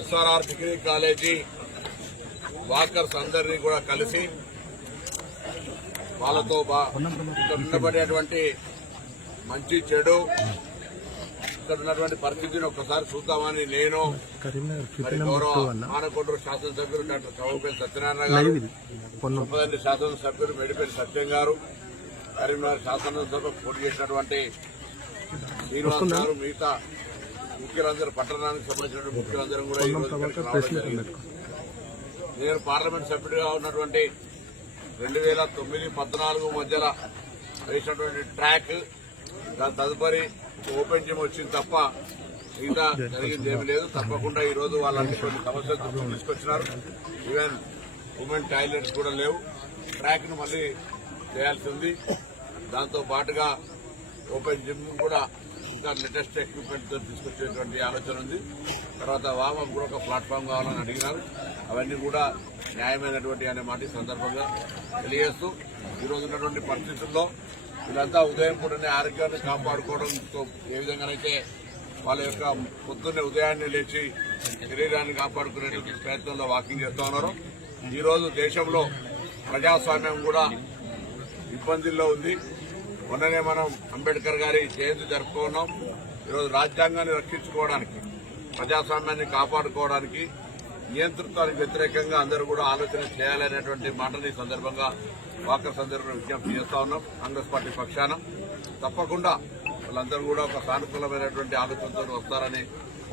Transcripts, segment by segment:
SRR degree college walkers అందరినీ కూడా కలిసి వాళ్ళతో ఇక్కడ ఉండబడేటువంటి మంచి చెడు ఇక్కడ ఉన్నటువంటి పరిస్థితిని ఒక్కసారి చూద్దామని నేను గౌరవ ఆనకొండూరు శాసనసభ్యులు డాక్టర్ కవ్వపల్లి సత్యనారాయణ గారు శాసనసభ్యులు మెడిపల్లి సత్యం గారు కరీంనగర్ శాసనసభ పోటీ చేసినటువంటి శ్రీనివాస్ గారు మిగతా ముఖ్యులందరూ పట్టణానికి సంబంధించిన ముఖ్యులందరం కూడా. నేను పార్లమెంట్ సభ్యుడిగా ఉన్నటువంటి రెండు వేల తొమ్మిది పద్నాలుగు మధ్యలో వేసినటువంటి ట్రాక్ దాని తదుపరి ఓపెన్ జిమ్ వచ్చింది తప్ప మిగతా జరిగింది ఏమీ లేదు. తప్పకుండా ఈ రోజు వాళ్ళంటే కొన్ని సమస్యలు తీసుకొచ్చినారు. ఈవెన్ ఉమెన్ టాయిలెట్స్ కూడా లేవు. ట్రాక్ను మళ్ళీ చేయాల్సి ఉంది. దాంతో పాటుగా ఓపెన్ జిమ్ కూడా ఇంకా లేటెస్ట్ ఎక్విప్మెంట్తో తీసుకొచ్చేటువంటి ఆలోచన ఉంది. తర్వాత వామప్ కూడా ఒక ప్లాట్ఫామ్ కావాలని అడిగినారు. అవన్నీ కూడా న్యాయమైనటువంటి అనే మాట సందర్భంగా తెలియజేస్తూ ఈ రోజు ఉన్నటువంటి పరిస్థితుల్లో వీళ్ళంతా ఉదయం పూటనే ఆరోగ్యాన్ని కాపాడుకోవడంతో ఏ విధంగానైతే వాళ్ళ యొక్క పొద్దున్నే ఉదయాన్నే లేచి శరీరాన్ని కాపాడుకునేటువంటి ప్రయత్నంలో వాకింగ్ చేస్తూ ఉన్నారు ఈ రోజు దేశంలో ప్రజాస్వామ్యం కూడా ఇబ్బందుల్లో ఉంది. మొన్ననే మనం అంబేద్కర్ గారి జయంతి జరుపుకున్నాం. ఈరోజు రాజ్యాంగాన్ని రక్షించుకోవడానికి ప్రజాస్వామ్యాన్ని కాపాడుకోవడానికి నియంతృత్వానికి వ్యతిరేకంగా అందరూ కూడా ఆలోచన చేయాలనేటువంటి మాటని ఈ సందర్భంగా వాకర్ సందర్భంగా విజ్ఞప్తి చేస్తా ఉన్నాం. కాంగ్రెస్ పార్టీ పక్షాన. తప్పకుండా వాళ్ళందరూ కూడా ఒక సానుకూలమైనటువంటి ఆలోచనతో వస్తారని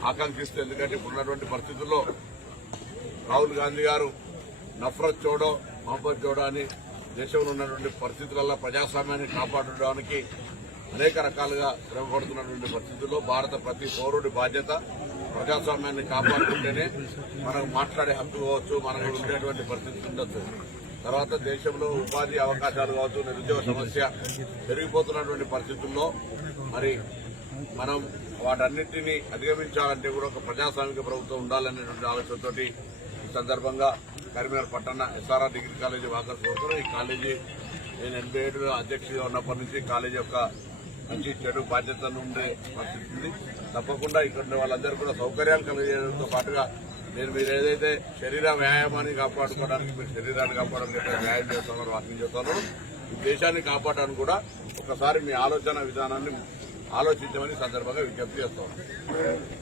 ఆకాంక్షిస్తూ ఎందుకంటే ఇప్పుడున్నటువంటి పరిస్థితుల్లో రాహుల్ గాంధీ గారు నఫరత్ చోడో మహమ్మద్ చోడో అని దేశంలో ఉన్నటువంటి పరిస్థితులలో ప్రజాస్వామ్యాన్ని కాపాడడానికి అనేక రకాలుగా శ్రమపడుతున్నటువంటి పరిస్థితుల్లో భారత ప్రతి పౌరుడి బాధ్యత ప్రజాస్వామ్యాన్ని కాపాడుకుంటేనే మనకు మాట్లాడే హక్కు కావచ్చు మనకు ఉండేటువంటి పరిస్థితి ఉండొచ్చు. తర్వాత దేశంలో ఉపాధి అవకాశాలు కావచ్చు నిరుద్యోగ సమస్య పెరిగిపోతున్నటువంటి పరిస్థితుల్లో మరి మనం వాటన్నిటిని అధిగమించాలంటే కూడా ఒక ప్రజాస్వామిక ప్రభుత్వం ఉండాలనేటువంటి ఆలోచనతోటి ఈ సందర్భంగా కరీంనగర్ పట్టణ ఎస్ఆర్ఆర్ డిగ్రీ కాలేజీ వాకర్స్ కోరుతారు ఈ కాలేజీ నేను ఎనభై ఏడు అధ్యక్షుడిగా ఉన్నప్పటి నుంచి కాలేజీ యొక్క మంచి చెడు బాధ్యత ఉండే పరిస్థితుంది తప్పకుండా ఇక్కడ వాళ్ళందరూ కూడా సౌకర్యాలు కలిగేయడంతో పాటుగా నేను మీరు ఏదైతే శరీర వ్యాయామాన్ని కాపాడుకోవడానికి మీరు శరీరాన్ని కాపాడడానికి వ్యాయామం చేస్తున్నారు వాకింగ్ చేస్తున్నారు ఈ దేశాన్ని కాపాడడానికి కూడా ఒకసారి మీ ఆలోచన విధానాన్ని ఆలోచించమని సందర్భంగా విజ్ఞప్తి చేస్తాను